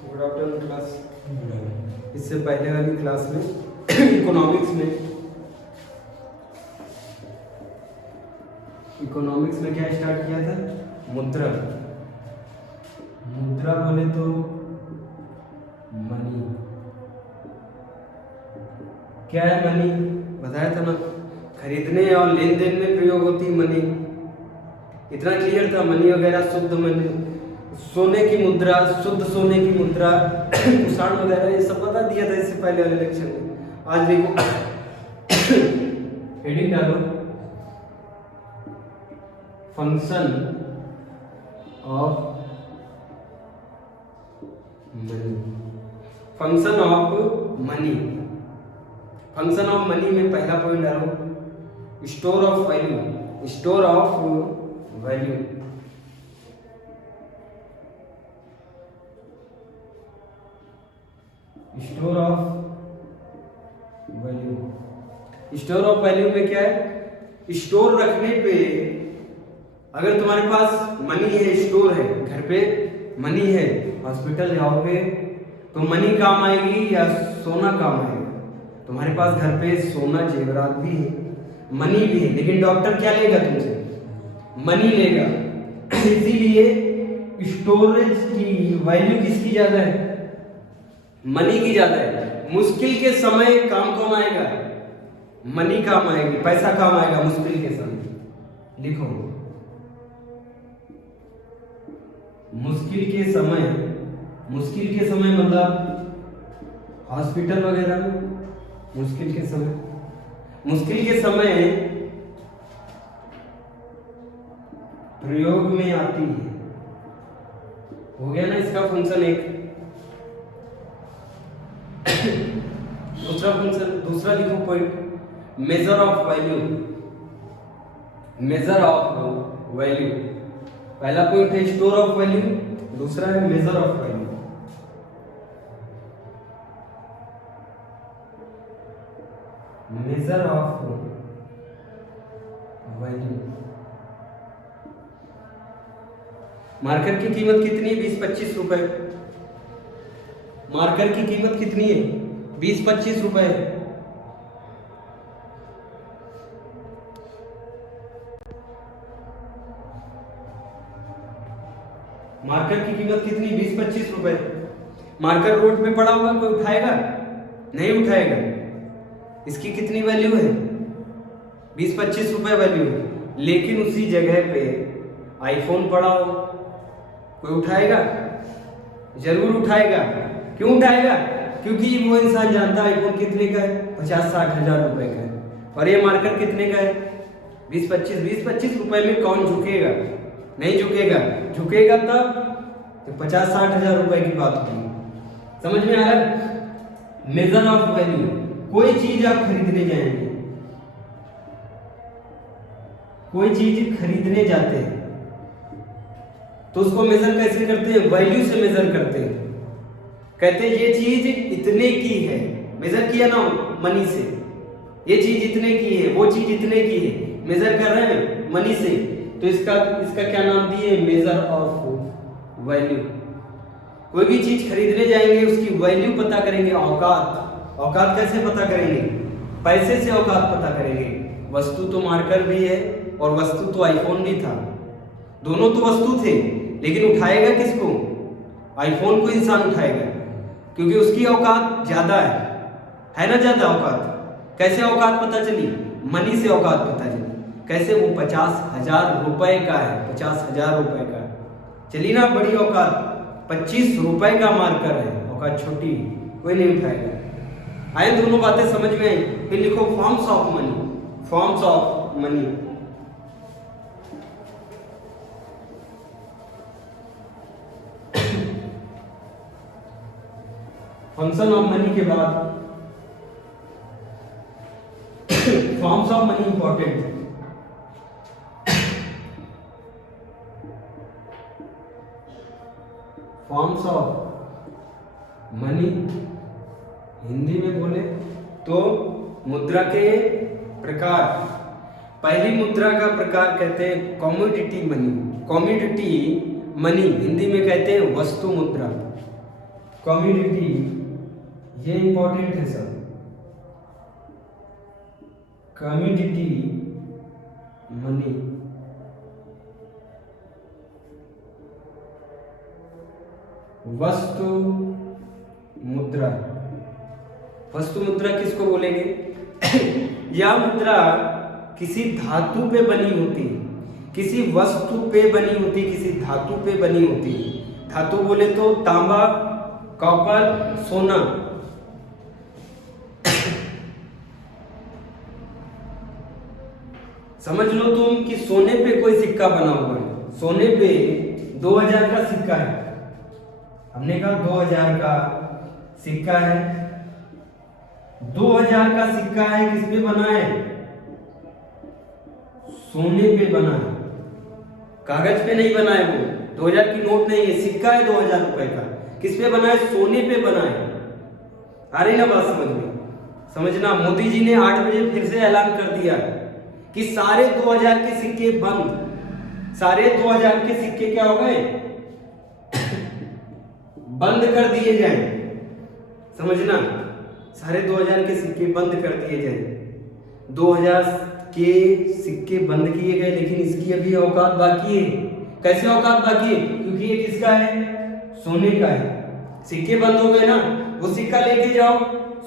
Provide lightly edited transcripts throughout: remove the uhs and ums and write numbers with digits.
Good afternoon class. इससे पहले वाली क्लास में इकोनॉमिक्स में क्या स्टार्ट किया था? मुद्रा। मुद्रा बोले तो मनी। क्या है मनी? बताया था ना, खरीदने और लेन देन में प्रयोग होती मनी। इतना क्लियर था। मनी वगैरह शुद्ध मनी, सोने की मुद्रा, शुद्ध सोने की मुद्रा, कुषाण वगैरह, ये सब बता दिया था इससे पहले वाले लेक्चर में। आज देखो हेडिंग डालो, function of money. Function of money. Function of money में पहला पॉइंट डालो, store of value. Store of value. Store of value. Store of value में क्या है? स्टोर रखने पे, अगर तुम्हारे पास मनी है, स्टोर है, घर पे मनी है, हॉस्पिटल जाओगे तो मनी काम आएगी या सोना काम आएगा? तुम्हारे पास घर पे सोना जेवरात भी है, मनी भी है, लेकिन डॉक्टर क्या लेगा तुमसे? मनी लेगा। इसीलिए स्टोरेज की वैल्यू किसकी ज्यादा है? मनी की ज्यादा है। मुश्किल के समय काम कौन आएगा? मनी काम आएगी, पैसा काम आएगा मुश्किल के समय। लिखो, मुश्किल के समय। मुश्किल के समय मतलब हॉस्पिटल वगैरह में मुश्किल के समय। मुश्किल के समय प्रयोग में आती है। हो गया ना इसका फंक्शन एक। दूसरा फंक्शन, दूसरा लिखो point, measure of value. Measure of value. पहला पॉइंट है स्टोर ऑफ वैल्यू, दूसरा है measure of value. Measure of value. Marker की कीमत कितनी है? 20-25 रुपए। मार्कर की कीमत कितनी है? 20-25 रुपए। मार्कर की कीमत कितनी? 20-25 रुपए। मार्कर रोड पे पड़ा हुआ, कोई उठाएगा? नहीं उठाएगा। इसकी कितनी वैल्यू है? 20-25 रुपए वैल्यू है। लेकिन उसी जगह पे आईफोन पड़ा हो, कोई उठाएगा? जरूर उठाएगा। क्यों उठाएगा? क्योंकि वो इंसान जानता है आईफोन कितने का है, 50-60 हजार रुपए का है, और ये मार्कर कितने का है? 20-25 रुपए में कौन झुकेगा? नहीं झुकेगा। झुकेगा तब तो 50-60 हजार रुपए की बात होगी। समझ में आ रहा है? Measure of value. कोई चीज आप खरीदने जाएंगे, कोई चीज खरीदने जाते हैं तो उसको मेजर कैसे करते हैं? वैल्यू से मेजर करते हैं। कहते हैं ये चीज इतने की है, मेजर किया ना मनी से, ये चीज इतने की है, वो चीज इतने की है, मेजर कर रहे हैं मनी से, तो इसका क्या नाम दिए? Measure of value. कोई भी चीज खरीदने जाएंगे, उसकी वैल्यू पता करेंगे। औकात। औकात कैसे पता करेंगे? पैसे से औकात पता करेंगे। वस्तु तो मार्कर भी है और वस्तु तो आईफोन भी था, दोनों तो वस्तु थे, लेकिन उठाएगा किसको? आईफोन को इंसान उठाएगा, क्योंकि उसकी औकात ज्यादा है ना? ज्यादा औकात। कैसे औकात पता चली? मनी से औकात पता चली। कैसे? वो 50,000 रुपए का है, 50,000 रुपए का चली ना बड़ी औकात। 25 रुपए का मार्कर है, औकात छोटी, कोई नहीं उठाएगा। आए दोनों बातें समझ में आई? फिर लिखो forms of money. Forms of money. Function of money के बाद forms of money important. Forms of money Hindi में बोले तो मुद्रा के प्रकार। पहली मुद्रा का प्रकार कहते हैं commodity money. Commodity money Hindi में कहते हैं वस्तु मुद्रा। कम्युनिटी, ये इंपॉर्टेंट है सर। कम्युनिटी मनी, वस्तु मुद्रा। वस्तु मुद्रा किसको बोलेंगे? यह मुद्रा किसी धातु पे बनी होती, किसी वस्तु पे बनी होती, किसी धातु पे बनी होती। धातु बोले तो तांबा, कॉपर, सोना। समझ लो तुम कि सोने पे कोई सिक्का बना हुआ है। सोने पे 2000 का सिक्का है। हमने कहा 2000 का सिक्का है। 2000 का सिक्का है, किस पे बना है? सोने पे बना है, कागज पे नहीं बना है। वो 2000 की नोट नहीं है, सिक्का है 2000 रुपए का। किस पे बना है? सोने पे बना है। आ रही ना बात समझ में? समझना, मोदी जी ने 8 बजे फिर से ऐलान कर दिया कि सारे 2000 के सिक्के बंद। सारे 2000 के सिक्के क्या हो गए? बंद कर दिए जाएं। समझना, सारे 2000 के सिक्के बंद कर दिए जाएं। 2000 के सिक्के बंद किए गए, लेकिन इसकी अभी औकात बाकी है। कैसे औकात बाकी है? क्योंकि ये किसका है? सोने का है। सिक्के बंद हो गए ना, वो सिक्का लेके जाओ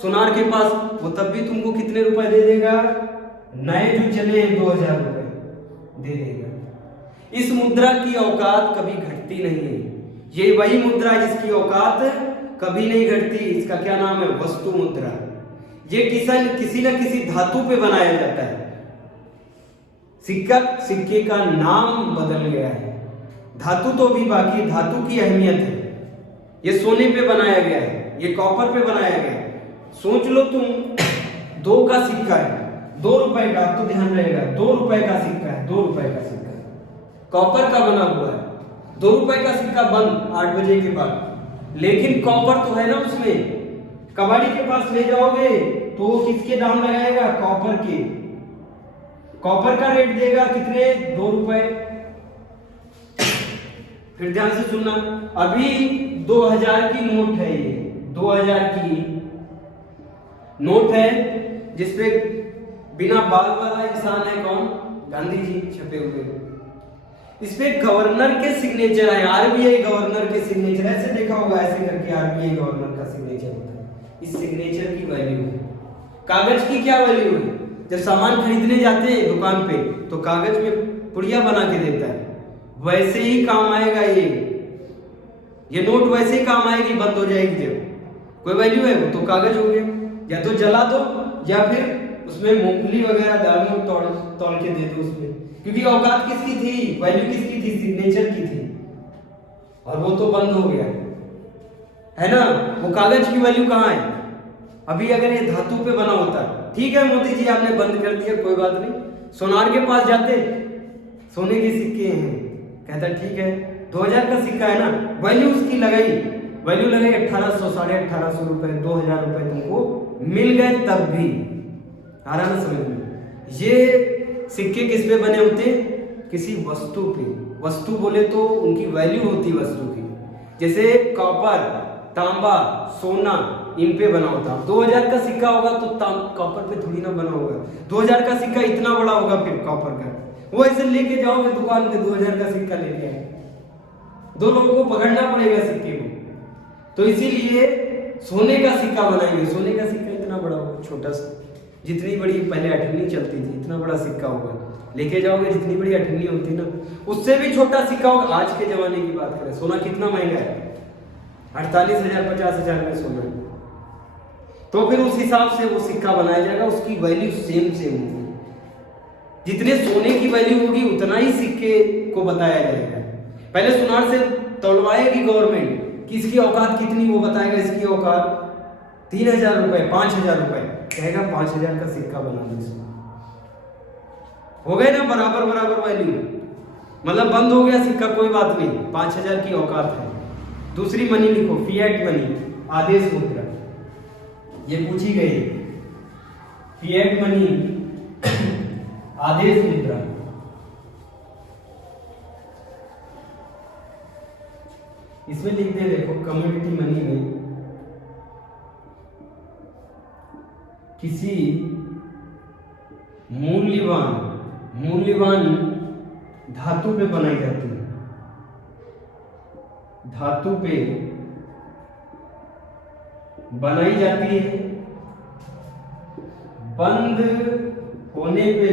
सुनार के पास, वो तब भी तुमको कितने रुपए दे देगा? नए जो चले हैं 2000 रुपए दे देगा। इस मुद्रा की औकात कभी घटती नहीं है। ये वही मुद्रा है जिसकी औकात कभी नहीं घटती। इसका क्या नाम है? वस्तु मुद्रा। ये किसी न किसी धातु पे बनाया जाता है। सिक्के का नाम बदल गया है, धातु तो भी बाकी, धातु की अहमियत है। ये सोने पे बनाया गया है, ये कॉपर पे बनाया गया है। सोच लो तुम, 2 का सिक्का है, 2 रुपए का, तो ध्यान रहेगा 2 रुपए का सिक्का है, 2 रुपए का सिक्का कॉपर का बना हुआ है। 2 रुपए का सिक्का बंद 8 बजे के बाद, लेकिन कॉपर तो है ना उसमें। कबाड़ी के पास ले जाओगे तो वो किसके दाम लगाएगा? कॉपर के। कॉपर का रेट देगा कितने? 2 रुपए। फिर ध्यान से सुनना, अभी 2000 की नोट है, ये 2000 की नोट है जिसपे बिना बाल वाला इंसान है। कौन? गांधी जी छपे हुए। इस पे गवर्नर के सिग्नेचर है, आरबीआई गवर्नर के सिग्नेचर। ऐसे देखा होगा, ऐसे करके आरबीआई गवर्नर का सिग्नेचर होता है। इस सिग्नेचर की वैल्यू है। कागज की क्या वैल्यू है? जब सामान खरीदने जाते हैं दुकान पे तो कागज में पुड़िया बना के देता है, वैसे ही काम आएगा ये नोट वैसे ही काम आएगी, बंद हो जाएगी। जब कोई वैल्यू है वो तो कागज हो गया, या तो जला दो या फिर उसमें मूंगफली वगैरह दाल में तोड़ के दे दो उसमें। क्योंकि औकात किसकी थी? वैल्यू किसकी थी? सिग्नेचर की थी, और वो तो बंद हो गया है ना। वो कागज की वैल्यू कहाँ है? अभी अगर ये धातु पे बना होता, ठीक है मोदी जी आपने बंद कर दिया, कोई बात नहीं। सोनार के पास जाते, सोने के सिक्के हैं, कहता ठीक है 2000 का सिक्का है ना, वैल्यू उसकी लगाई, वैल्यू लगाई 1800, 1850 रुपए, 2000 रुपए तुमको मिल गए। तब भी आ रहा ना समझ में? ये सिक्के किस पे बने होते? किसी वस्तु पे। वस्तु बोले तो उनकी वैल्यू होती वस्तु की। जैसे कॉपर, तांबा, सोना, इन पे बना होता। 2000 का सिक्का होगा तो कॉपर पे थोड़ी ना बना होगा। 2000 का सिक्का इतना बड़ा होगा फिर कॉपर का, वो ऐसे लेके जाओगे दुकान पे 2000 का सिक्का लेके आए, 2 लोगों को पकड़ना पड़ेगा सिक्के को। तो इसीलिए सोने का सिक्का बनाएंगे। सोने का सिक्का इतना बड़ा होगा, छोटा सा, जितनी बड़ी पहले अठन्नी चलती थी इतना बड़ा सिक्का होगा। लेके जाओगे जितनी बड़ी अठन्नी होती ना, उससे भी छोटा सिक्का होगा। आज के जमाने की बात करें, सोना कितना महंगा है? 48,000 50,000 में सोना है। तो फिर उस हिसाब से वो सिक्का बनाया जाएगा, उसकी वैल्यू सेम होगी। जितने सोने की वैल्यू होगी उतना ही सिक्के को बताया जाएगा। पहले सुनार से तोड़वाएगी गवर्नमेंट कि इसकी औकात कितनी, वो बताएगा इसकी औकात 3000 रुपए, 5000 रुपए, कहेगा 5000 का सिक्का बना दो इसमें। हो गए ना बराबर बराबर वैल्यू, मतलब बंद हो गया सिक्का, कोई बात नहीं, 5000 की औकात है। दूसरी मनी लिखो, फिएट मनी, आदेश मुद्रा, ये पूछी गई। फिएट मनी, आदेश मुद्रा। इसमें लिखते हैं, देखो कम्युनिटी मनी में किसी मूल्यवान धातु पे बनाई जाती है, धातु पे बनाई जाती है, बंद होने पे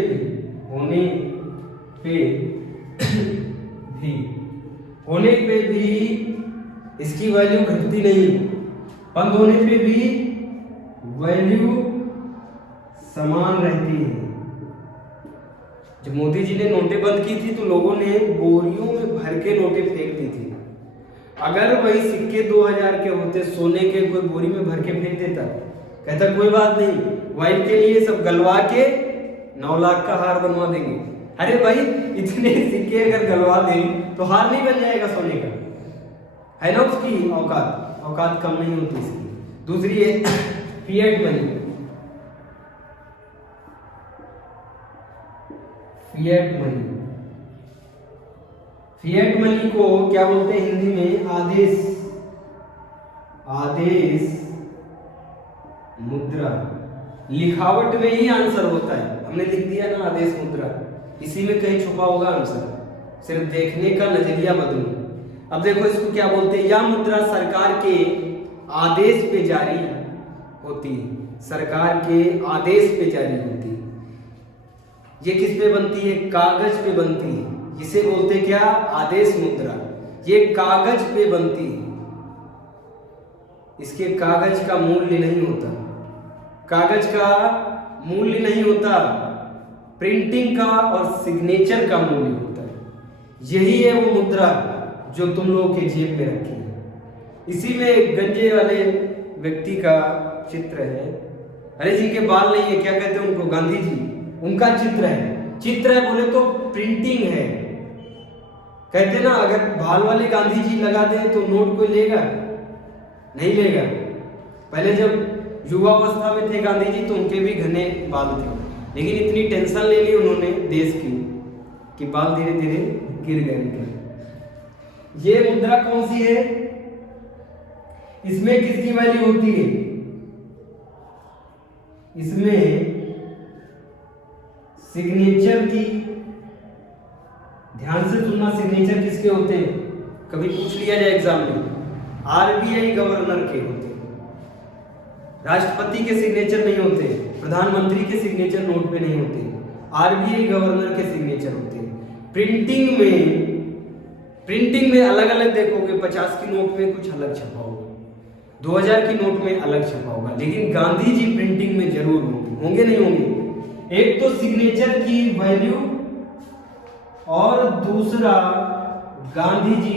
भी इसकी वैल्यू घटती नहीं, बंद होने पे भी वैल्यू समान रहती है। जब मोदी जी ने नोटें बंद की थी तो लोगों ने बोरियों में भर के नोटें फेंक दी थी। अगर वही सिक्के 2000 के होते, सोने के कोई बोरी में भर के फेंक देता, कहता कोई बात नहीं, वाइफ के लिए सब गलवा के 9 लाख का हार बनवा देंगे। अरे भाई, इतने सिक्के अगर गलवा दें तो हार नहीं बन जाएगा सोने का, है ना? उसकी औकात कम नहीं होती इसकी। दूसरी है फिएट मनी। फिएट मनी को क्या बोलते हैं हिंदी में? आदेश मुद्रा। लिखावट में ही आंसर होता है, हमने लिख दिया ना आदेश मुद्रा, इसी में कहीं छुपा होगा आंसर, सिर्फ देखने का नजरिया बदलो। अब देखो इसको क्या बोलते हैं? यह मुद्रा सरकार के आदेश पे जारी होती है, सरकार के आदेश पे जारी होती है। ये किस पे बनती है? कागज पे बनती है, जिसे बोलते हैं क्या? आदेश मुद्रा। ये कागज पे बनती है, इसके कागज का मूल्य नहीं होता, कागज का मूल्य नहीं होता, प्रिंटिंग का और सिग्नेचर का मूल्य होता है। यही है वो मुद्रा जो तुम लोगों के जेब में रखी है। इसी में गंजे वाले व्यक्ति का चित्र है। अरे जिनके बाल नहीं है, क्या कहते हैं उनको? गांधी जी, उनका चित्र है। चित्र है बोले तो प्रिंटिंग है। कहते ना अगर बाल वाले गांधी जी लगा दे तो नोट कोई लेगा? नहीं लेगा। पहले जब युवावस्था में थे गांधी जी तो उनके भी घने बाल थे, लेकिन इतनी टेंशन ले ली उन्होंने देश की कि बाल धीरे धीरे गिर गए उनके। ये मुद्रा कौन सी है? इसमें किसकी वैल्यू होती है? इसमें सिग्नेचर की। ध्यान से सुनना, सिग्नेचर किसके होते हैं? कभी पूछ लिया जाए एग्जाम में, आरबीआई गवर्नर के होते हैं। राष्ट्रपति के सिग्नेचर नहीं होते, प्रधानमंत्री के सिग्नेचर नोट पे नहीं होते, आरबीआई गवर्नर के सिग्नेचर होते हैं। प्रिंटिंग में अलग अलग देखोगे, 50 की नोट में कुछ अलग छपा होगा, 2000 की नोट में अलग छपा होगा, लेकिन गांधी जी प्रिंटिंग में जरूर होंगे नहीं होंगे। एक तो सिग्नेचर की वैल्यू और दूसरा गांधी जी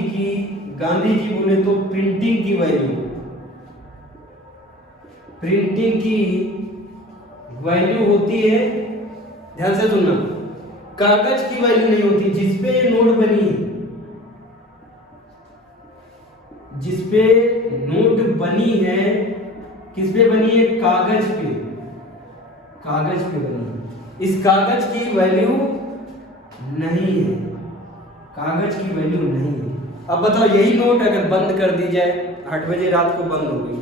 बोले तो प्रिंटिंग की वैल्यू। प्रिंटिंग की वैल्यू होती है, ध्यान से सुनना, कागज की वैल्यू नहीं होती। जिसपे ये नोट बनी है, जिसपे नोट बनी है, किस पे बनी है? कागज पे बनी है। इस कागज की वैल्यू नहीं है, कागज की वैल्यू नहीं है। अब बताओ, यही नोट अगर बंद कर दी जाए, 8 बजे रात को बंद हो गई,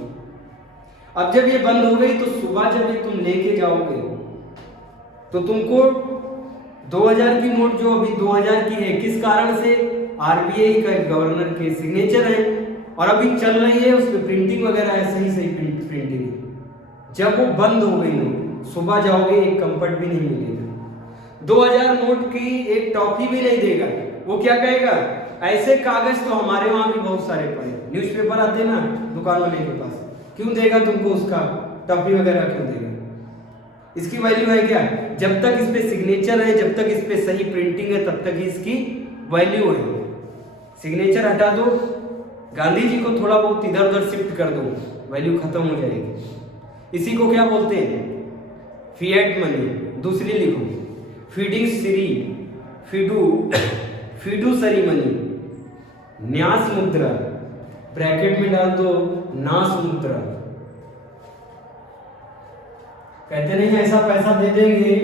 अब जब ये बंद हो गई तो सुबह जब ये तुम लेके जाओगे तो तुमको 2000 की नोट जो अभी 2000 की है, किस कारण से? आरबीआई का गवर्नर के सिग्नेचर है और अभी चल रही है, उसमें प्रिंटिंग वगैरह है, सही प्रिंटिंग है। जब वो बंद हो गई नोट, सुबह जाओगे एक कंफर्ट भी नहीं मिलेगा, 2000 नोट की एक टॉफी भी नहीं देगा। वो क्या कहेगा? ऐसे कागज तो हमारे वहां भी बहुत सारे पड़े, न्यूज़पेपर आते ना दुकान वाले के पास, क्यों देगा तुमको उसका टॉफी वगैरह, क्यों देगा? इसकी वैल्यू है क्या? जब तक इस पे सिग्नेचर है, जब तक इस पे सही प्रिंटिंग है, तब तक ही इसकी वैल्यू है। सिग्नेचर हटा दो, गांधी जी को थोड़ा बहुत इधर उधर शिफ्ट कर दो, वैल्यू खत्म हो जाएगी। इसी को क्या बोलते हैं? Fiat money. दूसरी लिखो, फिडुसरी मनी, न्यास मुद्रा, ब्रैकेट में डाल दो नास मुद्रा। कहते नहीं ऐसा पैसा दे देंगे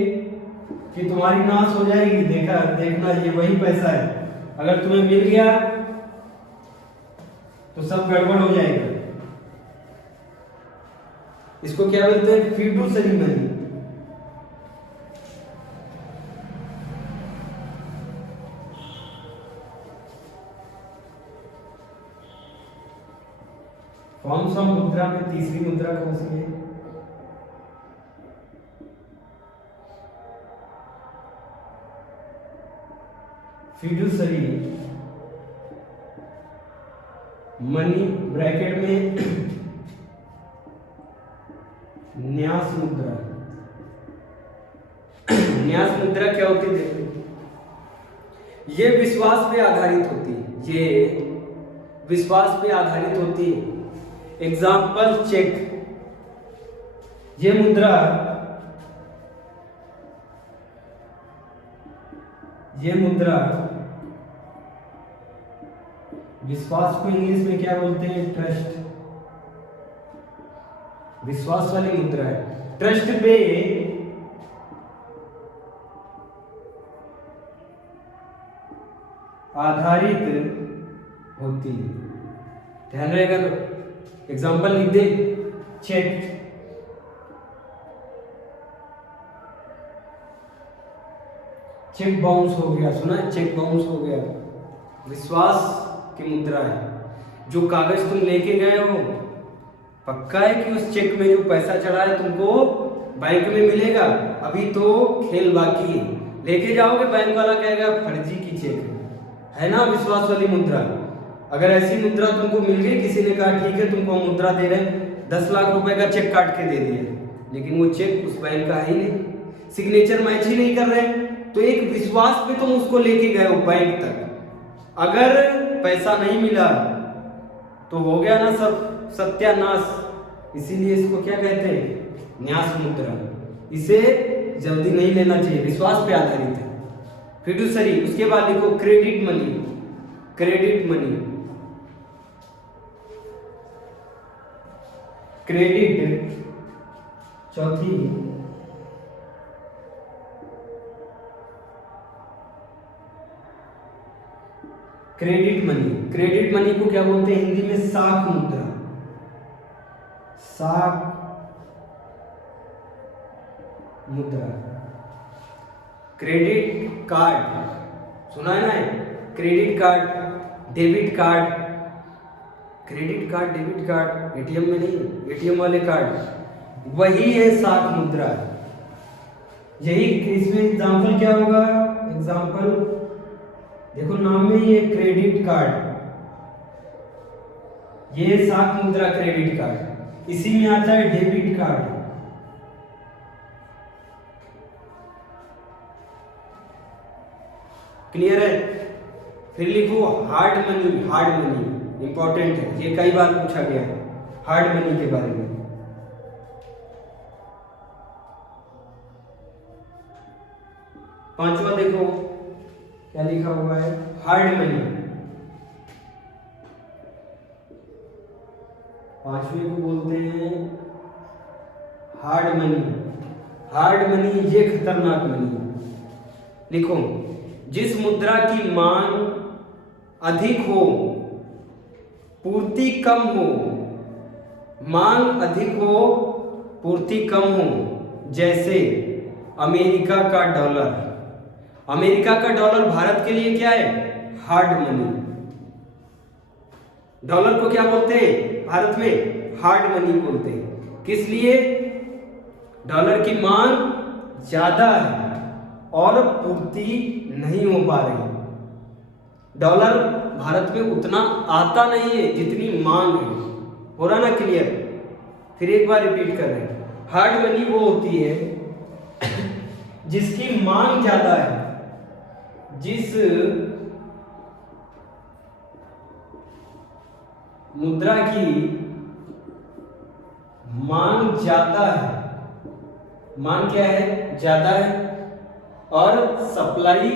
कि तुम्हारी नाश हो जाएगी, देखना ये वही पैसा है, अगर तुम्हें मिल गया तो सब गड़बड़ हो जाएगा। इसको क्या बोलते हैं? फिडुसरी मनी। फॉर्म्स ऑफ मुद्रा में तीसरी मुद्रा कौन सी है? फिडुसरी मनी ब्रैकेट में न्यास मुद्रा। न्यास मुद्रा क्या होती है? देखो, ये विश्वास पे आधारित होती है, ये विश्वास पे आधारित होती है। Example check. ये मुद्रा, ये मुद्रा विश्वास को इंग्लिश में क्या बोलते हैं? ट्रस्ट। विश्वास वाली मुद्रा है, ट्रस्ट पे आधारित होती है। ध्यान रहेगा तो एग्जाम्पल लिख दे। चेक, चेक बाउंस हो गया, सुना है? चेक बाउंस हो गया, विश्वास की मुद्रा है। जो कागज तुम लेके गए हो, पक्का है कि उस चेक में जो पैसा चढ़ा है तुमको बैंक में मिलेगा? अभी तो खेल बाकी है। लेके जाओगे, बैंक वाला कहेगा फर्जी की चेक है ना? विश्वास वाली मुद्रा। अगर ऐसी मुद्रा तुमको मिल गई, किसी ने कहा ठीक है तुमको मुद्रा दे रहे हैं, 10 लाख रुपए का चेक काट के दे दिया, लेकिन वो चेक उस बैंक का है ही नहीं, सिग्नेचर मैच ही नहीं कर रहे, तो एक विश्वास पे तुम उसको लेके गए हो बैंक तक। अगर पैसा नहीं मिला तो हो गया ना सब सत्यानाश। इसीलिए इसको क्या कहते हैं? न्यास मुद्रा। इसे जल्दी नहीं लेना चाहिए, विश्वास पे आधारित है। फिडुसरी, उसके बाद देखो credit money. Credit money, credit चौथी। क्रेडिट मनी, क्रेडिट मनी को क्या बोलते हैं हिंदी में? साख मुद्रा। साख मुद्रा। क्रेडिट कार्ड सुना है ना? Credit card, debit card, credit card, debit card, ATM में नहीं, एटीएम वाले कार्ड, वही है साख मुद्रा। यही इसमें एग्जाम्पल क्या होगा? एग्जाम्पल देखो, नाम में ये क्रेडिट कार्ड, ये साख मुद्रा क्रेडिट कार्ड। इसी में आता है डेबिट कार्ड। क्लियर है? फिर लिखो hard money. Hard money important है, ये कई बार पूछा गया है हार्ड मनी के बारे में। पांचवा देखो क्या लिखा हुआ है? Hard money. पांचवे को बोलते हैं हार्ड मनी। हार्ड मनी ये खतरनाक मनी। लिखो, जिस मुद्रा की मांग अधिक हो, पूर्ति कम हो। मांग अधिक हो, पूर्ति कम हो। जैसे अमेरिका का डॉलर। अमेरिका का डॉलर भारत के लिए क्या है? Hard money. डॉलर को क्या बोलते हैं भारत में? हार्ड मनी बोलते हैं। किस लिए? डॉलर की मांग ज्यादा है और पूर्ति नहीं हो पा रही। डॉलर भारत में उतना आता नहीं है जितनी मांग है। हो रहा ना क्लियर? फिर एक बार रिपीट कर रहे हैं। हार्ड मनी वो होती है जिसकी मांग ज्यादा है। जिस मुद्रा की मांग ज्यादा है, मांग क्या है? ज्यादा है, और सप्लाई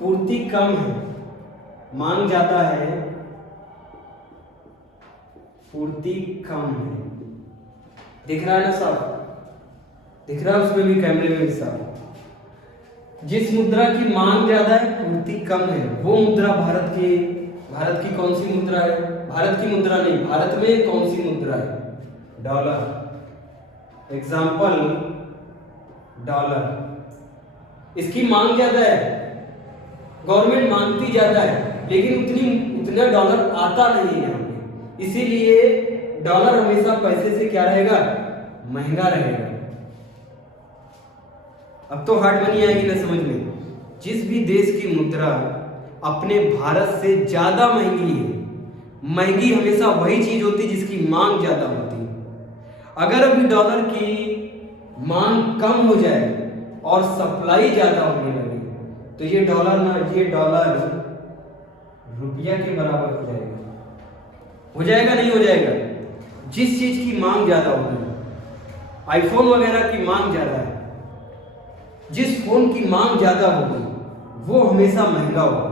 पूर्ति कम है। मांग ज्यादा है, पूर्ति कम है। दिख रहा है ना साफ? दिख रहा है उसमें भी, कैमरे में भी साफ। जिस मुद्रा की मांग ज्यादा है, पूर्ति कम है, वो मुद्रा भारत की कौन सी मुद्रा है? भारत की मुद्रा नहीं, भारत में कौन सी मुद्रा है? डॉलर। एग्जाम्पल डॉलर, इसकी मांग ज्यादा है, गवर्नमेंट मांगती ज्यादा है, लेकिन उतना डॉलर आता नहीं है हमें, इसीलिए डॉलर हमेशा पैसे से क्या रहेगा, महंगा रहेगा। अब तो हार्ड मनी आएगी ना समझ में। जिस भी देश की मुद्रा अपने भारत से ज्यादा महंगी है, महंगी हमेशा वही चीज होती है जिसकी मांग ज्यादा होती है। अगर अभी डॉलर की मांग कम हो जाए और सप्लाई ज्यादा होने लगे तो ये डॉलर रुपया के बराबर हो जाएगा नहीं हो जाएगा। जिस चीज की मांग ज्यादा होगी, आईफोन वगैरह की मांग ज्यादा है, जिस फोन की मांग ज्यादा होगी वो हमेशा महंगा होगा।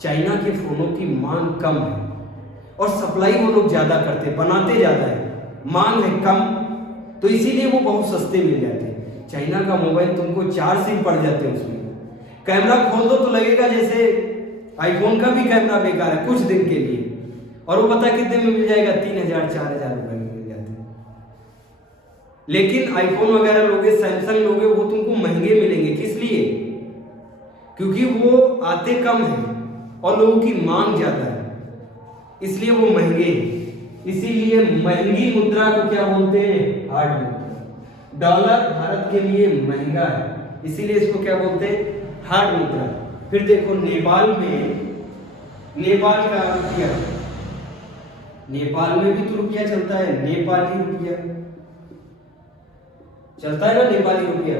चाइना के फोनों की मांग कम है और सप्लाई वो लोग ज्यादा करते, बनाते ज्यादा है, मांग है कम, तो इसीलिए वो बहुत सस्ते मिल जाते हैं। चाइना का मोबाइल तुमको 4 सिम पड़ जाते हैं, उसमें कैमरा खोल दो तो लगेगा जैसे आईफोन का भी कैमरा बेकार है कुछ दिन के लिए, और वो पता कितने में मिल जाएगा, 3000-4000 रुपए में मिल जाते हैं। लेकिन आईफोन वगैरह लोगे, सैमसंग लोगे, वो तुमको महंगे मिलेंगे। किस लिए? क्योंकि वो आते कम है और लोगों की मांग ज्यादा है, इसलिए वो महंगे हैं। इसीलिए महंगी मुद्रा को क्या बोलते हैं, हार्ड मुद्रा। डॉलर भारत के लिए महंगा है, इसीलिए इसको क्या बोलते हैं, हार्ड मुद्रा। फिर देखो नेपाल का रुपया, नेपाल में भी तो रुपया चलता है, नेपाली रुपया चलता है ना, नेपाली रुपया।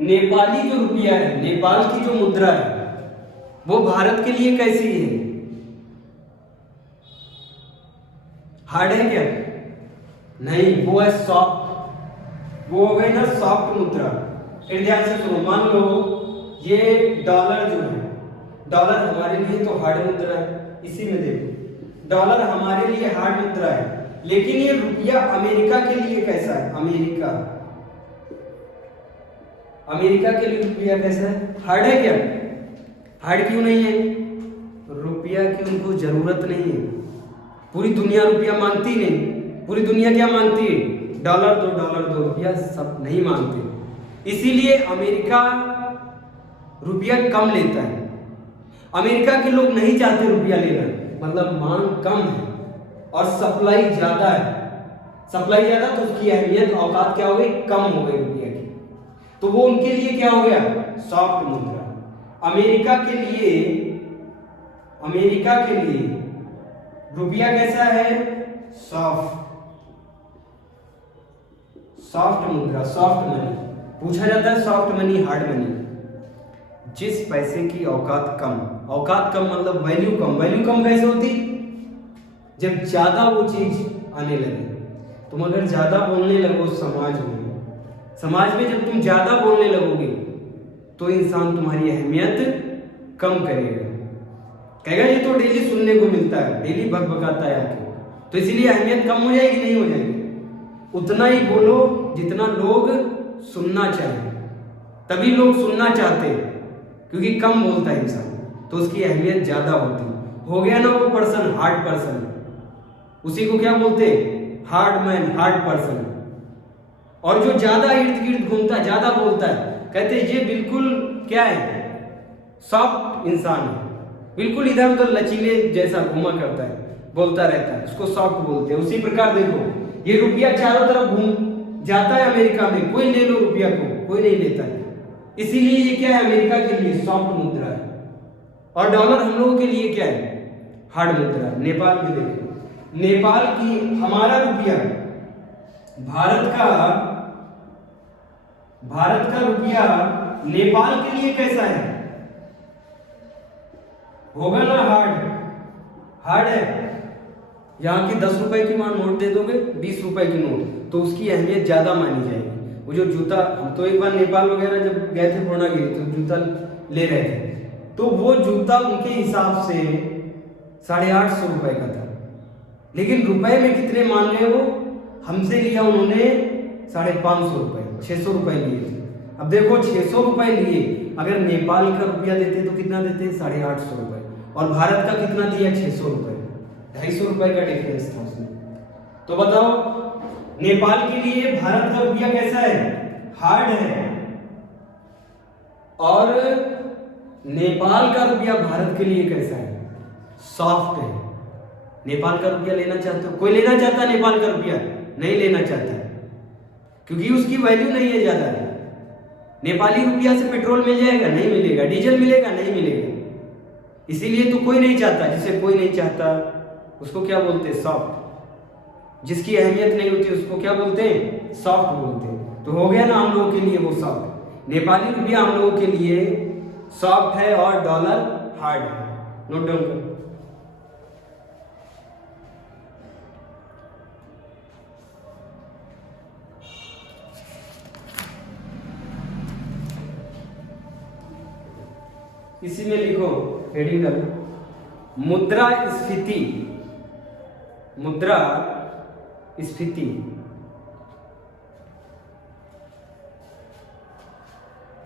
नेपाली जो रुपया है, नेपाल की जो मुद्रा है, वो भारत के लिए कैसी है, हार्ड है क्या? नहीं, वो है सॉफ्ट, वो हो गई ना सॉफ्ट मुद्रा। फिर ध्यान से सुनो, मान लो ये डॉलर जो है, डॉलर हमारे लिए तो हार्ड मुद्रा है, इसी में देखो डॉलर हमारे लिए हार्ड मुद्रा है, लेकिन ये रुपया अमेरिका के लिए कैसा है, अमेरिका के लिए रुपया कैसा है, हार्ड है क्या? हार्ड क्यों नहीं है? रुपया की उनको जरूरत नहीं है, पूरी दुनिया रुपया मांगती नहीं, पूरी दुनिया क्या मांगती है, डॉलर दो, रुपया सब नहीं मांगते, इसीलिए अमेरिका रुपया कम लेता है। अमेरिका के लोग नहीं चाहते रुपया लेना, मतलब मांग कम है और सप्लाई ज्यादा है, सप्लाई ज्यादा तो उसकी अहमियत औकात क्या हो गई, कम हो गई रुपया की, तो वो उनके लिए क्या हो गया, सॉफ्ट मुद्रा। अमेरिका के लिए रुपया कैसा है, सॉफ्ट मुद्रा, सॉफ्ट मनी। पूछा जाता है सॉफ्ट मनी, हार्ड मनी। जिस पैसे की औकात कम मतलब वैल्यू कम कैसे होती, जब ज्यादा वो चीज आने लगे। तुम अगर ज्यादा बोलने लगो समाज में जब तुम ज्यादा बोलने लगोगे तो इंसान तुम्हारी अहमियत कम करेगा, कहेगा ये तो डेली सुनने को मिलता है, डेली बकबकाता है आके, तो इसीलिए अहमियत कम हो जाएगी, नहीं हो जाएगी। उतना ही बोलो जितना लोग सुनना चाहें, तभी लोग सुनना चाहते हैं, क्योंकि कम बोलता है इंसान तो उसकी अहमियत ज्यादा होती है। हो गया ना वो पर्सन हार्ड पर्सन, उसी को क्या बोलते हैं, हार्ड मैन, हार्ड पर्सन। और जो ज्यादा इर्द गिर्द घूमता है, ज्यादा बोलता है, कहते हैं ये बिल्कुल क्या है, सॉफ्ट इंसान है, बिल्कुल इधर उधर लचीले जैसा घूमा करता है, बोलता रहता है, उसको सॉफ्ट बोलते हैं। उसी प्रकार देखो ये रुपया चारों तरफ घूम जाता है अमेरिका में, कोई ले लो रुपया को, कोई नहीं लेता है, इसीलिए ये क्या है, अमेरिका के लिए सॉफ्ट मुद्रा है। और डॉलर हम लोगों के लिए क्या है, हार्ड मुद्रा। नेपाल में देखो, नेपाल की हमारा रुपया, भारत का रुपया नेपाल के लिए कैसा है, होगा ना हार्ड है। यहाँ की 10 रुपए की मान नोट दे दोगे, 20 रुपए की नोट, तो उसकी अहमियत ज्यादा मानी जाएगी। वो जो जूता, हम तो एक बार नेपाल वगैरह जब गए थे पूर्णागिरि, तो जूता ले रहे थे, तो वो जूता उनके हिसाब से 850 रुपए का था, लेकिन रुपए में कितने मान रहे, वो हमसे लिया उन्होंने 550 रुपए, 600 रुपए लिए थे। अब देखो 600 रुपए लिए, अगर नेपाल का रुपया देते तो कितना देते, 850 रुपए, और भारत का कितना दिया, 600 रुपए, 250 रुपए का डिफरेंस था उसमें। तो बताओ नेपाल के लिए भारत का रुपया कैसा है? हार्ड है। और नेपाल का रुपया भारत के लिए कैसा है? सॉफ्ट है। नेपाल का रुपया लेना चाहते हो? कोई लेना चाहता है नेपाल का रुपया? नहीं लेना चाहता, क्योंकि उसकी वैल्यू नहीं है ज्यादा। नेपाली रुपया से पेट्रोल मिल जाएगा? नहीं मिलेगा। डीजल मिलेगा? नहीं मिलेगा। इसीलिए तो कोई नहीं चाहता। जिसे कोई नहीं चाहता उसको क्या बोलते हैं? सॉफ्ट। जिसकी अहमियत नहीं होती उसको क्या बोलते हैं? सॉफ्ट बोलते हैं। तो हो गया ना हम लोगों के लिए वो सॉफ्ट। नेपाली रुपया हम लोगों के लिए सॉफ्ट है और डॉलर हार्ड है। नोट डाउन करो। इसी में लिखो, हेडिंग डालो, मुद्रा स्फीति। मुद्रा स्फीति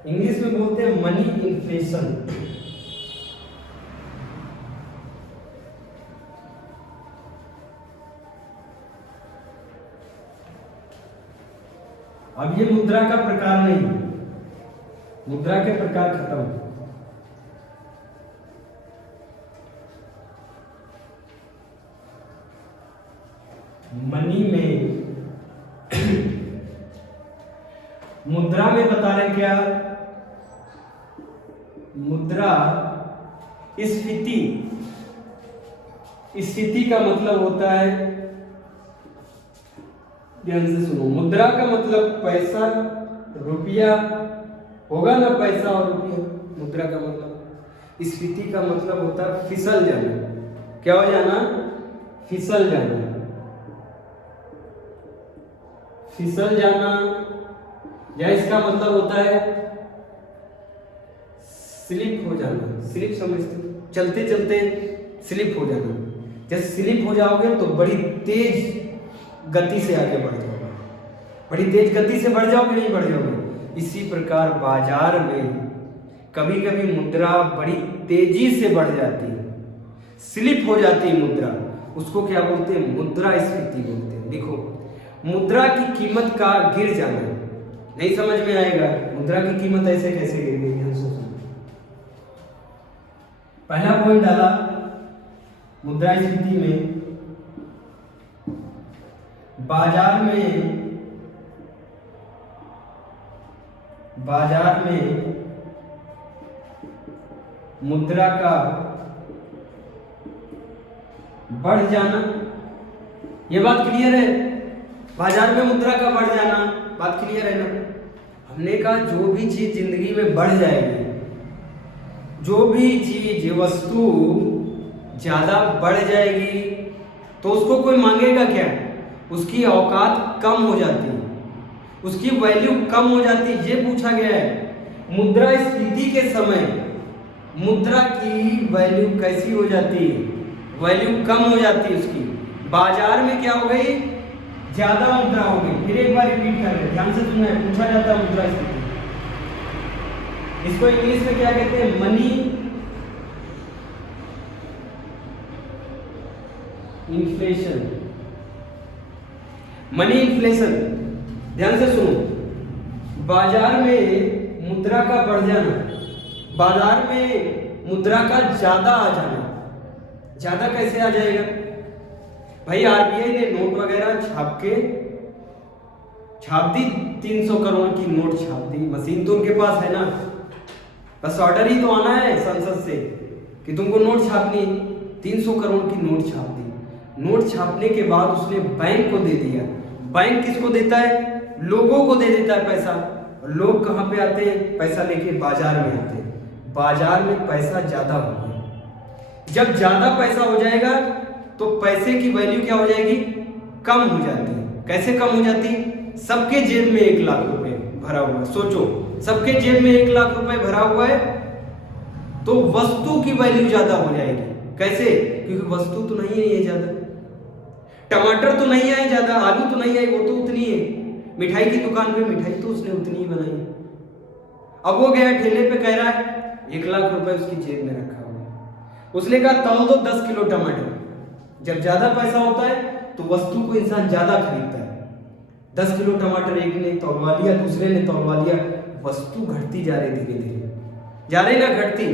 इंग्लिश में बोलते हैं मनी इन्फ्लेशन। अब ये मुद्रा का प्रकार नहीं, मुद्रा के प्रकार खत्म। मनी में मुद्रा में बता रहे क्या? मुद्रा स्फीति। स्फीति का मतलब होता है, ध्यान से सुनो, मुद्रा का मतलब पैसा, रुपया होगा ना, पैसा और रुपया। मुद्रा का मतलब। स्फीति का मतलब होता है फिसल जाना। क्या हो जाना? फिसल जाना। फिसल जाना, या इसका मतलब होता है स्लिप हो जाना। स्लिप समझते हो? चलते चलते स्लिप हो जाना। जब स्लिप हो जाओगे तो बड़ी तेज गति से आगे बढ़ जाओगे। बड़ी तेज गति से बढ़ जाओगे, नहीं बढ़ जाओगे। इसी प्रकार बाजार में कभी कभी मुद्रा बड़ी तेजी से बढ़ जाती है, स्लिप हो जाती है मुद्रा। उसको क्या बोलते हैं? मुद्रा स्फीति बोलते हैं। देखो, मुद्रा की कीमत का गिर जाना। नहीं समझ में आएगा मुद्रा की कीमत ऐसे कैसे गिर गई? पहला पॉइंट डाला, मुद्रा स्फीति में बाजार में मुद्रा का बढ़ जाना। ये बात क्लियर है? बाजार में मुद्रा का बढ़ जाना, बात क्लियर है ना? हमने कहा जो भी चीज जिंदगी में बढ़ जाएगी, जो भी चीज वस्तु ज्यादा बढ़ जाएगी तो उसको कोई मांगेगा क्या? उसकी औकात कम हो जाती है, उसकी वैल्यू कम हो जाती है। ये पूछा गया है। मुद्रा स्फीति के समय मुद्रा की वैल्यू कैसी हो जाती है? वैल्यू कम हो जाती है उसकी। बाजार में क्या हो गई? ज्यादा मुद्रा हो गई। फिर एक बार रिपीट कर रहे हैं, ध्यान से सुनना है। पूछा जाता है मुद्रा स्फीति, इसको इंग्लिश में क्या कहते हैं? Money inflation. मनी इन्फ्लेशन, ध्यान से सुनो। बाजार में मुद्रा का बढ़ जाना, बाजार में मुद्रा का ज्यादा आ जाना। ज्यादा कैसे आ जाएगा भाई? आरबीआई ने नोट वगैरह छाप दी, 300 करोड़ की नोट छाप दी। मशीन तो उनके पास है ना, बस ऑर्डर ही तो आना है संसद से कि तुमको नोट छापनी। 300 करोड़ की नोट छाप दी। नोट छापने के बाद उसने बैंक को दे दिया। बैंक किसको देता है? लोगों को दे देता है पैसा। और लोग कहाँ पे आते हैं? पैसा लेके बाजार में आते हैं। बाजार में पैसा ज्यादा हो गया। जब ज्यादा पैसा हो जाएगा तो पैसे की वैल्यू क्या हो जाएगी? कम हो जाती है। कैसे कम हो जाती? सबके जेब में 1 लाख रुपए भरा हुआ है। सोचो, सबके जेब में 1 लाख रुपए भरा हुआ है तो वस्तु की वैल्यू ज्यादा हो जाएगी। कैसे? क्योंकि वस्तु तो नहीं है ज्यादा, टमाटर तो नहीं आए ज्यादा, आलू तो नहीं आए, वो तो उतनी है। मिठाई की दुकान पे मिठाई तो उसने उतनी ही बनाई। अब वो गया ठेले पे, कह रहा है 1 लाख रुपए उसकी जेब में रखा हुआ है। उसने कहा तौल दो 10 किलो टमाटर। जब ज्यादा पैसा होता है तो वस्तु को इंसान ज्यादा खरीदता है। 10 किलो टमाटर एक ने तौलवा लिया, दूसरे ने तौलवा लिया, वस्तु घटती जा रही धीरे धीरे, जा रही ना घटती,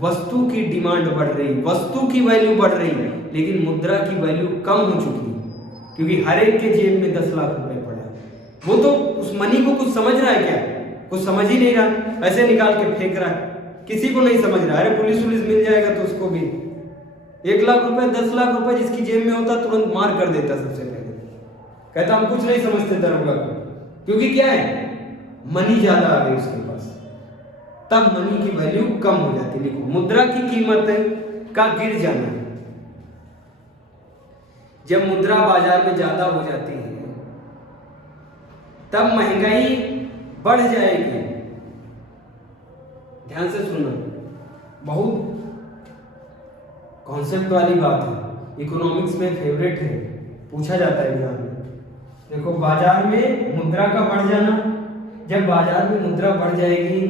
वस्तु की डिमांड बढ़ रही, वस्तु की वैल्यू बढ़ रही, लेकिन मुद्रा की वैल्यू कम हो चुकी, क्योंकि हर एक के जेब में 10 लाख रुपए पड़ा। वो तो उस मनी को कुछ समझ रहा है क्या? कुछ समझ ही नहीं रहा, ऐसे निकाल के फेंक रहा है, किसी को नहीं समझ रहा। अरे पुलिस मिल जाएगा तो उसको भी 1 लाख रुपए 10 लाख रुपए जिसकी जेब में होता तुरंत मार कर देता, सबसे पहले कहता हम कुछ नहीं समझते दरोगा को, क्योंकि क्या है, मनी ज्यादा आ गई उसके पास, तब मनी की वैल्यू कम हो जाती। लिखो, मुद्रा की कीमत का गिर जाना। जब मुद्रा बाजार में ज्यादा हो जाती है तब महंगाई बढ़ जाएगी। ध्यान से सुनना, बहुत कॉन्सेप्ट वाली बात है, इकोनॉमिक्स में फेवरेट है, पूछा जाता है एग्जाम में। देखो, बाजार में मुद्रा का बढ़ जाना, जब बाजार में मुद्रा बढ़ जाएगी,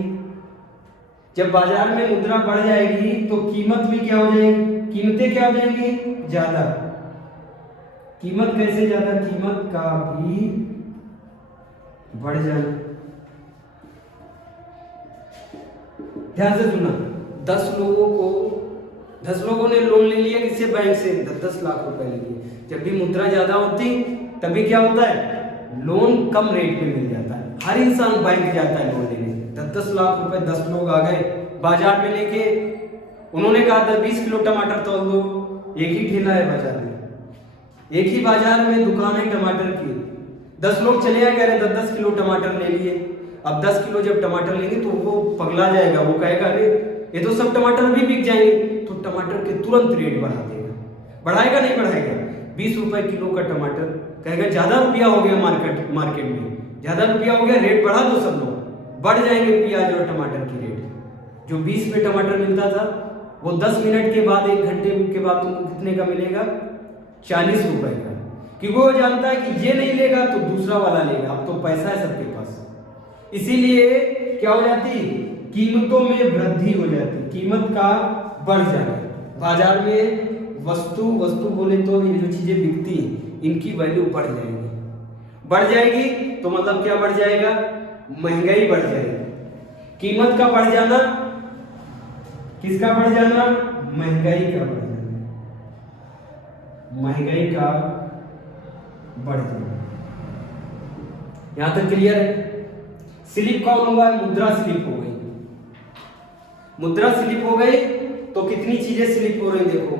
जब बाजार में मुद्रा बढ़ जाएगी तो कीमत भी क्या हो जाएगी, कीमतें क्या हो जाएंगी, ज्यादा। कीमत कैसे ज्यादा, कीमत का भी बढ़ जाना। ध्यान से सुनना, 10 लोगों ने लोन ले लिया किसी बैंक से, 10 लाख रुपए ले लिए। जब भी मुद्रा ज्यादा होती तभी क्या होता है, लोन कम रेट पे मिल जाता है। हर इंसान बैंक जाता है लोन लेने, 10 लाख रुपए 10 लोग आ गए बाजार में लेके, उन्होंने कहा था 20 किलो टमाटर तोल दो। एक ही ठेला है बाजार में, एक ही बाजार में दुकान है टमाटर की, 10 लोग चले आए, कह रहे 10 किलो टमाटर ले लिए। अब 10 किलो जब टमाटर लेंगे तो वो पगला जाएगा, वो कहेगा अरे ये तो सब टमाटर भी बिक जाएंगे, तो टमाटर के तुरंत रेट बढ़ा देगा। बढ़ाएगा नहीं बढ़ाएगा, 20 रुपए किलो का टमाटर, कहेगा ज्यादा रुपया हो गया मार्केट में, ज्यादा रुपया हो गया, रेट बढ़ा दो सब लोग, बढ़ जाएंगे प्याज और टमाटर की रेट। जो 20 में टमाटर मिलता था वो 10 मिनट के बाद, 1 घंटे के बाद तुमको कितने का मिलेगा, 40 रुपए का, क्योंकि वो जानता है कि ये नहीं लेगा तो दूसरा वाला लेगा। अब तो पैसा है सबके पास, इसीलिए क्या हो जाती, कीमतों में वृद्धि हो जाती, कीमत का बढ़ जाना। बाजार में वस्तु बोले तो ये जो चीजें बिकती हैं इनकी वैल्यू बढ़ जाएगी तो मतलब क्या बढ़ जाएगा, महंगाई बढ़ जाएगी। कीमत का बढ़ जाना, किसका बढ़ जाना, महंगाई का बढ़ जाना, महंगाई का बढ़ जाना। यहां तक क्लियर है। स्लिप कौन हुआ, मुद्रा स्लिप हो गई। मुद्रा स्लिप हो गई तो कितनी चीजें स्लिप हो रही, देखो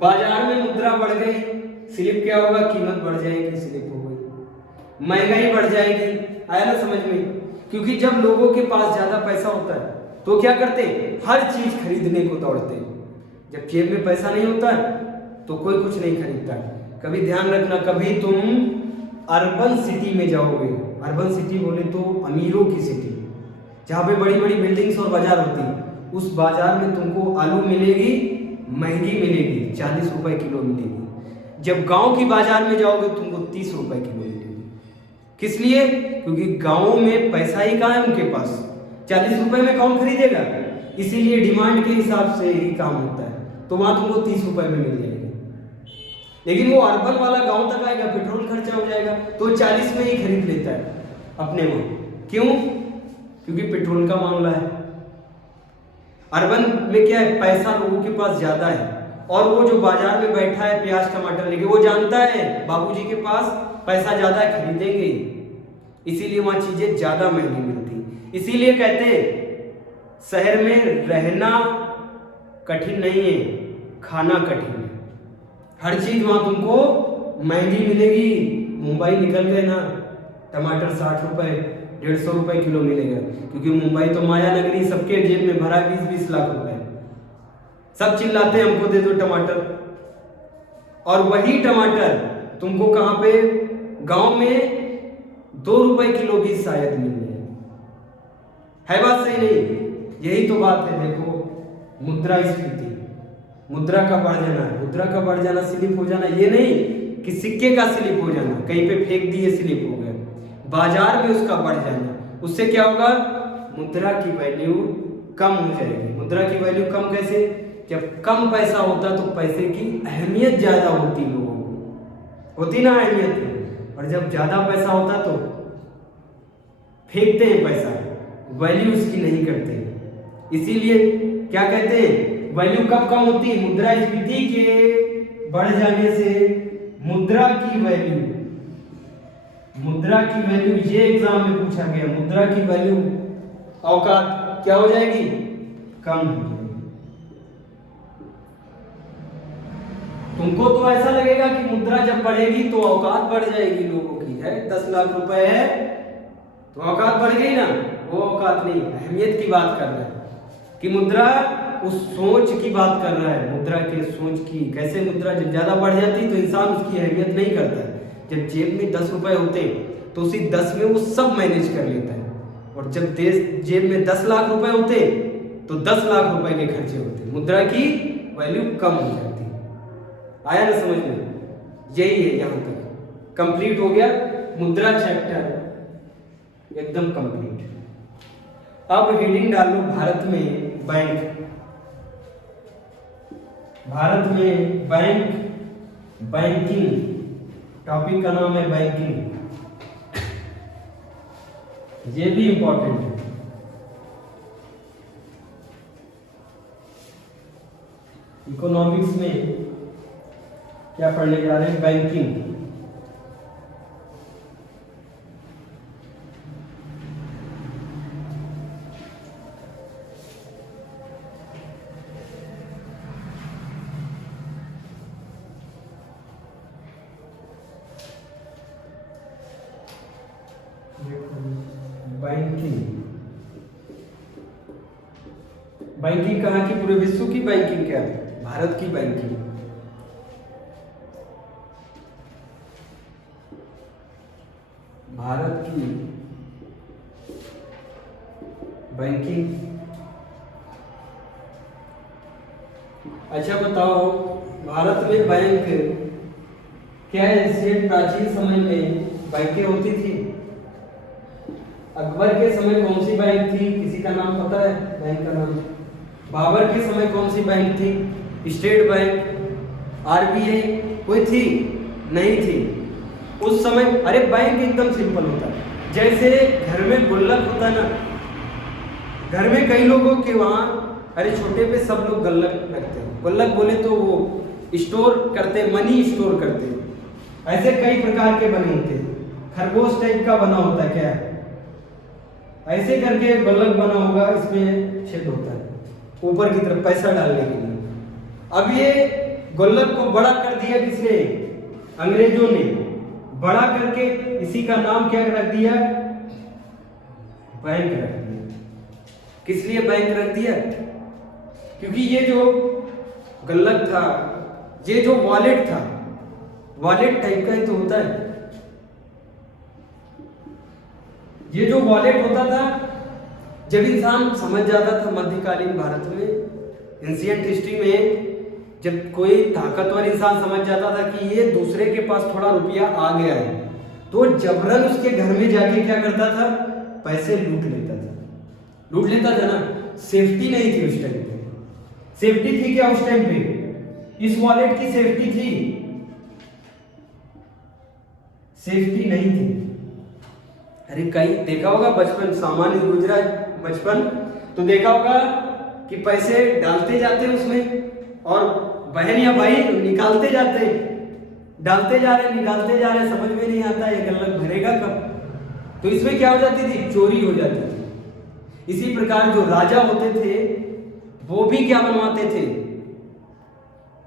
बाजार में मुद्रा बढ़ गई, स्लिप क्या होगा, कीमत बढ़ जाएगी, स्लिप हो गई। महंगाई बढ़ जाएगी, आया ना समझ में, क्योंकि जब लोगों के पास ज्यादा पैसा होता है तो क्या करते, हर चीज खरीदने को दौड़ते। जब जेब में पैसा नहीं होता तो कोई कुछ नहीं खरीदता। कभी ध्यान रखना, कभी तुम अर्बन सिटी में जाओगे, अर्बन सिटी बोले तो अमीरों की सिटी, जहाँ पे बड़ी बड़ी बिल्डिंग्स और बाजार होती है, उस बाजार में तुमको आलू मिलेगी, महंगी मिलेगी, 40 रुपए किलो मिलेगी। जब गांव की बाजार में जाओगे तुमको 30 रुपए किलो मिलेगी। किस लिए, क्योंकि गांव में पैसा ही कहाँ है उनके पास, 40 रुपए में कौन खरीदेगा, इसीलिए डिमांड के हिसाब से ही काम होता है, तो वहां तुमको 30 रुपए में मिल जाएगी। लेकिन वो अर्बन वाला गांव तक आएगा, पेट्रोल खर्चा हो जाएगा, तो 40 में ही खरीद लेता है अपने वहां। क्यों, क्योंकि पेट्रोल का मामला है। अर्बन में क्या है, पैसा लोगों के पास ज्यादा है, और वो जो बाजार में बैठा है प्याज टमाटर लेके, वो जानता है बाबूजी के पास पैसा ज्यादा है, खरीदेंगे, इसीलिए वहां चीजें ज्यादा महंगी मिलती। इसीलिए कहते हैं शहर में रहना कठिन नहीं है, खाना कठिन है। हर चीज वहां तुमको महंगी मिलेगी। मुंबई निकल गए ना, टमाटर 60 रुपए 150 रुपए किलो मिलेगा, क्योंकि मुंबई तो माया नगरी, सबके जेब में भरा 20-20 लाख रुपए, सब चिल्लाते हैं हमको दे दो टमाटर। और वही टमाटर तुमको कहां पे, गांव में 2 रुपए किलो भी शायद मिल जाए। है बात सही नहीं, यही तो बात है। देखो मुद्रास्फीति, मुद्रा का बढ़ जाना, मुद्रा का बढ़ जाना, स्लिप हो जाना, ये नहीं कि सिक्के का स्लिप हो जाना, कहीं पे फेंक दिए स्लिप हो गया, बाजार में उसका बढ़ जाना, उससे क्या होगा, मुद्रा की वैल्यू कम हो जाएगी। मुद्रा की वैल्यू कम कैसे, जब कम पैसा होता तो पैसे की अहमियत ज्यादा होती, लोगों को होती ना अहमियत, और जब ज्यादा पैसा होता तो फेंकते हैं पैसा, वैल्यू उसकी नहीं करते। इसीलिए क्या कहते हैं, वैल्यू कब कम होती है, मुद्रास्फीति के बढ़ जाने से मुद्रा की वैल्यू, मुद्रा की वैल्यू, ये एग्जाम में पूछा गया, मुद्रा की वैल्यू औकात क्या हो जाएगी, कम हो जाएगी। तुमको तो ऐसा लगेगा कि मुद्रा जब बढ़ेगी तो औकात बढ़ जाएगी लोगों की, है 10 लाख रुपए है तो औकात बढ़ गई ना, वो औकात नहीं, अहमियत की बात कर रहा है कि मुद्रा उस सोच की बात कर रहा है, मुद्रा के सोच की, कैसे मुद्रा जब ज्यादा बढ़ जाती है तो इंसान उसकी अहमियत नहीं करता है। जब जेब में 10 रुपए होते तो उसी 10 में वो सब मैनेज कर लेता है, और जब जेब में 10 लाख रुपए होते तो 10 लाख रुपए के खर्चे होते, मुद्रा की वैल्यू कम हो जाती। आया ना समझ में, यही है, यहां तक कंप्लीट हो गया मुद्रा चैप्टर, एकदम कंप्लीट। अब हेडिंग डालो भारत में बैंक, भारत में बैंक, बैंकिंग, टॉपिक का नाम है बैंकिंग, ये भी इंपॉर्टेंट है। इकोनॉमिक्स में क्या पढ़ने जा रहे हैं, बैंकिंग। बैंकिंग, बैंकिंग कहाँ की, पूरे विश्व की बैंकिंग क्या है, भारत की बैंकिंग। भारत की बैंकिंग। अच्छा बताओ, भारत में बैंक क्या है, प्राचीन समय में बैंकें होती थी। अकबर के समय कौन सी बैंक थी, किसी का नाम पता है बैंक का नाम? बाबर के समय कौन सी बैंक थी, स्टेट बैंक, आरबीआई कोई थी? नहीं थी उस समय। अरे बैंक एकदम सिंपल होता है, जैसे घर में गुल्लक होता है ना, घर में कई लोगों के वहां, अरे छोटे पे सब लोग गुल्लक रखते हैं, गुल्लक बोले तो वो स्टोर करते, मनी स्टोर करते। ऐसे कई प्रकार के बने होते हैं, खरगोश टाइप का बना होता है, क्या ऐसे करके गुल्लक बना होगा, इसमें छेद होता है ऊपर की तरफ पैसा डालने के लिए। अब ये गुल्लक को बड़ा कर दिया किसने, अंग्रेजों ने। बड़ा करके इसी का नाम क्या रख दिया, बैंक रख दिया। किस लिए बैंक रख दिया, क्योंकि ये जो गुल्लक था, ये जो वॉलेट था, वॉलेट टाइप का ही तो होता है, ये जो वॉलेट होता था, जब इंसान समझ जाता था मध्यकालीन भारत में, एंशिएंट हिस्ट्री में, जब कोई ताकतवर इंसान समझ जाता था कि ये दूसरे के पास थोड़ा रुपया आ गया है, तो जबरन उसके घर में जाके क्या करता था, पैसे लूट लेता था। लूट लेता था ना, सेफ्टी नहीं थी उस टाइम पे। सेफ्टी थी क्या उस टाइम पे, इस वॉलेट की सेफ्टी थी? सेफ्टी नहीं थी। अरे कहीं देखा होगा बचपन, सामान्य गुजरा बचपन, तो देखा होगा कि पैसे डालते जाते उसमें, और बहन या भाई निकालते जाते, डालते जा रहे निकालते जा रहे, समझ में नहीं आता ये गुल्लक भरेगा कब। तो इसमें क्या हो जाती थी, चोरी हो जाती थी। इसी प्रकार जो राजा होते थे वो भी क्या बनवाते थे,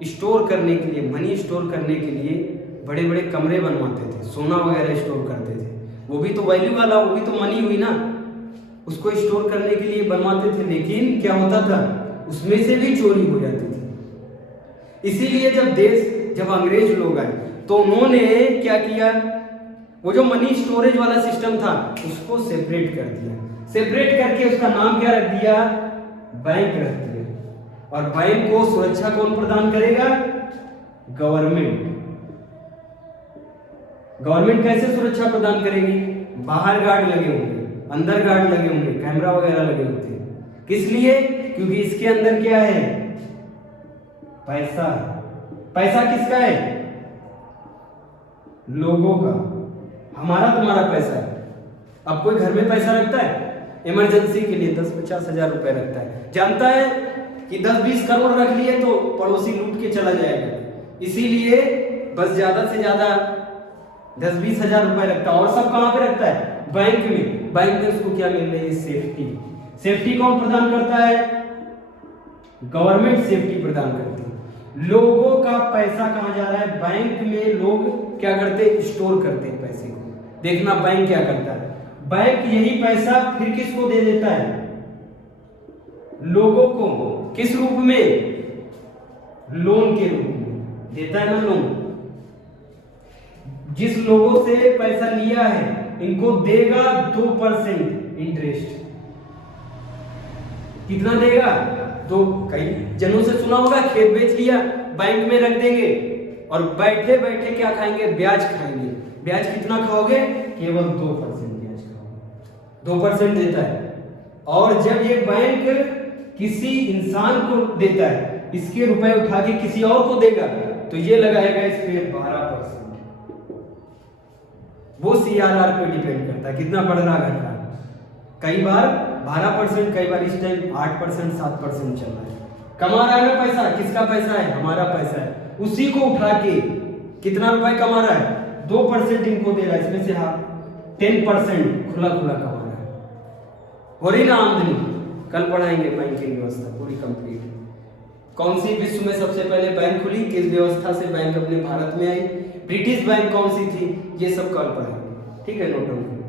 स्टोर करने के लिए, मनी स्टोर करने के लिए बड़े बड़े कमरे बनवाते थे, सोना वगैरह स्टोर करते थे। वो भी तो वैल्यू वाला, वो भी तो मनी हुई ना, उसको स्टोर करने के लिए बनवाते थे। लेकिन क्या होता था, उसमें से भी चोरी हो जाती थी। इसीलिए जब अंग्रेज लोग आए तो उन्होंने क्या किया, वो जो मनी स्टोरेज वाला सिस्टम था उसको सेपरेट कर दिया। सेपरेट करके उसका नाम क्या रख दिया, बैंक रख दिया। और बैंक को सुरक्षा कौन प्रदान करेगा, गवर्नमेंट। गवर्नमेंट कैसे सुरक्षा प्रदान करेगी, बाहर गार्ड लगे होंगे, अंदर गार्ड लगे होंगे, कैमरा वगैरह लगे होते हैं। किस लिए, क्योंकि इसके अंदर क्या है, पैसा। पैसा किसका है, लोगों का। हमारा तुम्हारा पैसा है। अब कोई घर में पैसा रखता है इमरजेंसी के लिए 10-50 हजार रुपए रखता है, जानता है कि 10-20 करोड़ रख लिए तो पड़ोसी लूट के चला जाएगा, इसीलिए बस ज्यादा से ज्यादा 10-20 हजार रुपए रखता है। और सब कहां पे रखता है? बैंक में। बैंक में उसको क्या मिल रही है? सेफ्टी। सेफ्टी कौन प्रदान करता है? गवर्नमेंट सेफ्टी प्रदान करती है। लोगों का पैसा कहां जा रहा है? बैंक में। लोग क्या करते हैं? स्टोर करते हैं पैसे को। देखना बैंक क्या करता है, बैंक यही पैसा फिर किसको दे देता है? लोगों को। किस रूप में? लोन के रूप में देता है ना लोन। जिस लोगों से पैसा लिया है इनको देगा 2% इंटरेस्ट। कितना देगा? तो कई जनों से सुना होगा, खेत बेच लिया बैंक में रख देंगे और बैठे बैठे क्या खाएंगे? ब्याज खाएंगे। ब्याज कितना खाओगे? केवल 2% ब्याज खाओगे। 2% देता है। और जब ये बैंक किसी इंसान को देता है, इसके रुपए उठा के किसी और को देगा तो ये लगाएगा इस पे 12%। वो CRR पे डिपेंड करता है कितना बढ़ रहा घट रहा। कई बार 12%, कई बार इस टाइम 8%, 7% चल रहा है। कमा रहा है ना पैसा, किसका पैसा है? हमारा पैसा है। उसी को उठा के कितना रुपए कमा रहा है? 2% इनको दे रहा है, इसमें से हाँ 10% खुला खुला कमा रहा है। हो रही ना आमदनी? कल पढ़ाएंगे बैंकिंग व्यवस्था पूरी कंप्लीट। कौन सी विश्व में सबसे पहले बैंक खुली? किस व्यवस्था से बैंक अपने भारत में आई? ब्रिटिश बैंक कौन सी थी? ये सब कल पढ़ाएंगे, ठीक है? Note down.